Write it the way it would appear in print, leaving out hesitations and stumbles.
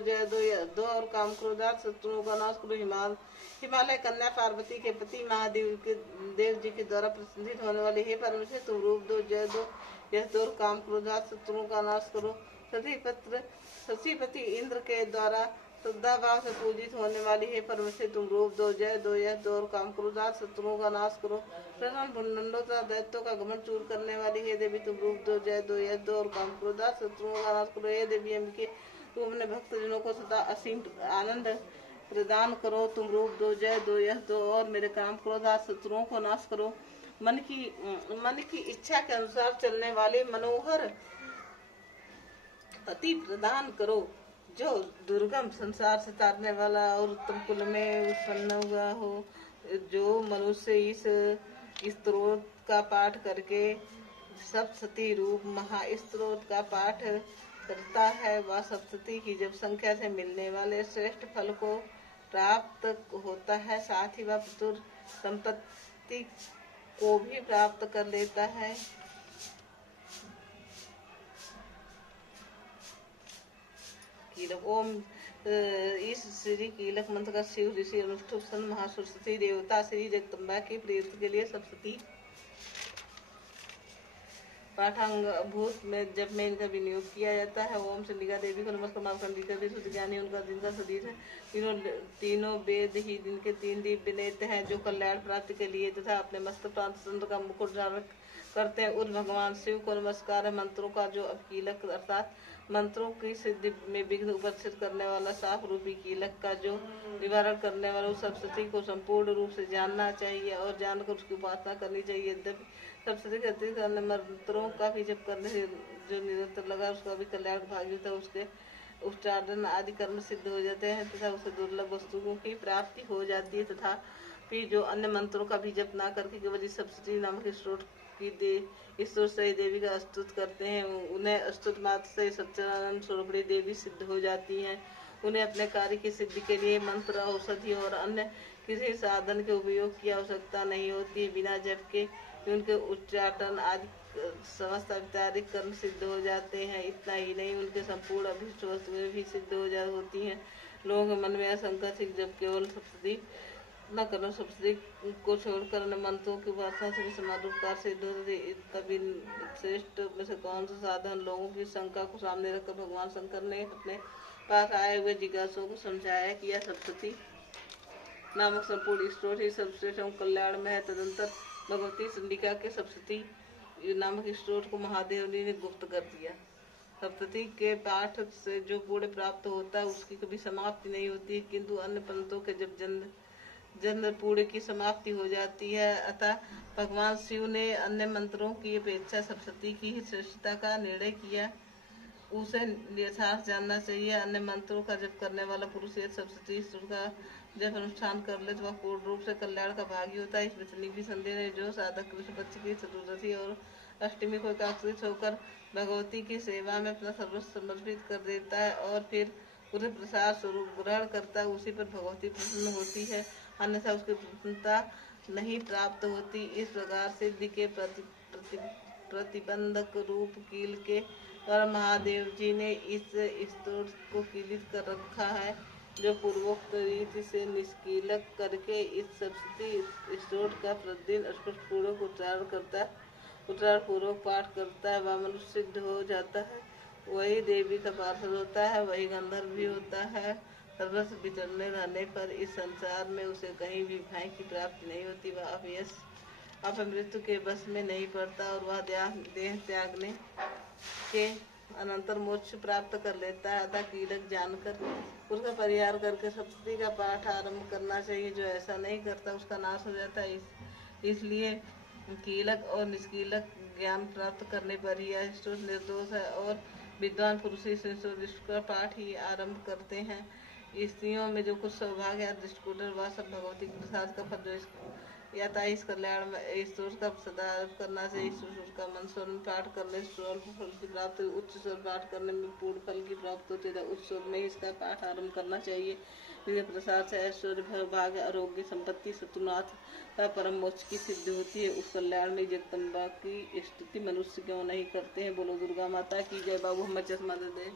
जय दो यह दो। और काम क्रोधात शत्रुओं का नाश करो। हिमालय कन्या पार्वती के पति महादेव के देव जी के द्वारा प्रसिद्ध होने वाले हे परमेश्वर तुम रूप दो जय दो यह दो। और काम क्रोधात शत्रुओं का नाश करो। शशीपति इंद्र के द्वारा श्रद्धा भाव से पूजित होने वाली हे परमेश्वर तुम रूप दो जय दो यह दो। और काम क्रोधात शत्रुओं का नाश करो। प्रधान भुंडों तथा दैत्यों का गमन चूर करने वाली हे देवी तुम रूप दो जय दो यह दो। और काम क्रोधात शत्रुओं का नाश करो। हे देवी अम्बिके तुम अपने भक्तजनों को सदा असीम आनंद प्रदान करो तुम रूप दो जय दो यह दो। और मेरे काम क्रोधात शत्रुओं को नाश करो। मन की इच्छा के अनुसार चलने वाले मनोहर पति प्रदान करो जो दुर्गम संसार से तारने वाला और उत्तम कुल में उत्पन्न हुआ हो। जो मनुष्य इस स्तोत्र का पाठ करके सप्तशती रूप महास्तोत्र का पाठ करता है वह सप्तशती की जब संख्या से मिलने वाले श्रेष्ठ फल को प्राप्त होता है। साथ ही वह प्रचुर संपत्ति को भी प्राप्त कर लेता है। ओम इस श्री कीलक मंत्र का शिव ऋषि अनुष्ठुप सन महासरस्वती देवता श्री जगदम्बा की प्रीति के लिए सप्तशती पाठांगभूत में जब में इनका विनियोग किया जाता है। ओम चंडिका देवी को नमस्कार। मार्कंडिका भी शुद्ध ज्ञानी उनका दिन का शरीर है। तीनों वेद ही दिन के 3 दिव्य नेत्र हैं जो कल्याण प्राप्ति के लिए तथा अपने मस्तक प्रांत चंद्र का मुकुट धारण करते हैं। उस भगवान शिव को नमस्कार है। मंत्रों का जो अब कीलक अर्थात मंत्रों की सिद्धि में विघ्न उपस्थित करने वाला साफ रूपी कीलक का जो निवारण करने वाला उस सप्तशती को संपूर्ण रूप से जानना चाहिए और जानकर उसकी उपासना करनी चाहिए। यद्यपि सप्तशती के अतिरिक्त अन्य मंत्रों का भी जप करने से जो निरंतर लगा उसका भी कल्याण भागी होता है। उसके उच्चारण आदि कर्म सिद्ध हो जाते हैं तथा उसे दुर्लभ वस्तुओं की प्राप्ति हो जाती है। तथा फिर जो अन्य मंत्रों का भी जप ना करके केवल इस सप्तशती नामक स्त्रोत्र की ईश्वर से देवी का स्तुत करते हैं उन्हें स्तुत मात्र से सच्चिदानंद स्वरूपणी देवी सिद्ध हो जाती हैं। उन्हें अपने कार्य की सिद्धि के लिए मंत्र औषधि और अन्य किसी साधन के उपयोग की आवश्यकता नहीं होती है। बिना जप के उनके उच्चाटन आदि समस्त अवतारिक कर्म सिद्ध हो जाते हैं। इतना ही नहीं उनके संपूर्ण अभिष्ट वस्तुएं भी सिद्ध होती हैं। लोगों के मन में आशंका थी जब केवल सप्तशती न करना सप्तशती को छोड़कर अन्य मंत्रों की उपासना से भी समान रूपकार सिद्ध होती। तभी श्रेष्ठ में से कौन सा साधन लोगों की शंका को सामने रखकर भगवान शंकर ने अपने पास आए हुए जिज्ञासुओं को समझाया कि यह सप्तशती नामक संपूर्ण स्त्रोत्र ही सर्वश्रेष्ठ एवं कल्याण में है। तदंतर भगवती चंडिका के सप्तशती नामक स्त्रोत्र को महादेव ने गुप्त कर दिया। सप्तशती के पाठ से जो पुण्य प्राप्त होता है उसकी कभी समाप्ति नहीं होती, किंतु अन्य पंथों के जब जन्म पुण्य की समाप्ति हो जाती है। अतः भगवान शिव ने अन्य मंत्रों की अपेक्षा सप्तशती की ही श्रेष्ठता का निर्णय किया। उसे यथार्थ जानना चाहिए। अन्य मंत्रों का जप करने वाला पुरुष यदि सप्तशती स्त्रोत्र का जब अनुष्ठान कर ले तो वह पूर्ण रूप से कल्याण का भागी होता है। इसमें तनिक भी संदेह नहीं। जो साधक कृष्ण पक्ष की चतुर्दशी और अष्टमी को एकाग्रचित होकर भगवती की सेवा में अपना सर्वस्व समर्पित कर देता है और फिर उसे प्रसाद स्वरूप ग्रहण करता है उसी पर भगवती प्रसन्न होती है, अन्यथा उसकी प्रसन्नता नहीं प्राप्त होती। इस प्रकार सिद्धि के प्रतिबंधक रूप कील के द्वारा महादेव जी ने इस स्तोत्र को कीलित कर रखा है जो पूर्वोक्त रीति से निष्कीलक करके इस सप्तशती स्तोत्र का प्रतिदिन स्पष्ट पूर्वक उच्चारण पूर्वक पाठ करता है वह मनुष्य सिद्ध हो जाता है। वही देवी का पार्षद होता है, वही गंधर्व भी होता है। सर्वस्व विचरने रहने पर इस संसार में उसे कहीं भी भय की प्राप्ति नहीं होती। वह अपमृत्यु के बस में नहीं पड़ता और वह देह त्यागने के अनंतर मोक्ष प्राप्त कर लेता है। अतः कीलक जानकर उसका परिहार करके सप्तशती का पाठ आरंभ करना चाहिए। जो ऐसा नहीं करता उसका नाश हो जाता है। इसलिए कीलक और निष्कीलक ज्ञान प्राप्त करने पर ही यह स्तोत्र निर्दोष है और विद्वान पुरुष इस का पाठ ही आरंभ करते हैं। स्त्रियों में जो कुछ सौभाग्य या दृष्टिकूट वह सब भगवती के प्रसाद का फल या इस कल्याण में ईश्वर का सदा करना से ईश्वर का मन स्वर में पाठ करने स्वल्प फल की प्राप्ति, उच्च स्वर पाठ करने में पूर्ण फल की प्राप्ति होती है। उच्च स्वर में इसका पाठ आरंभ करना चाहिए। जिसके प्रसाद से ऐश्वर्य भाग्य आरोग्य संपत्ति शत्रुनाथ का परम मोक्ष की सिद्धि होती है। उस कल्याण में जगदम्बा की स्तुति मनुष्य क्यों नहीं करते हैं। बोलो दुर्गा माता की जय। बाबू हमें चश्मा दे दे।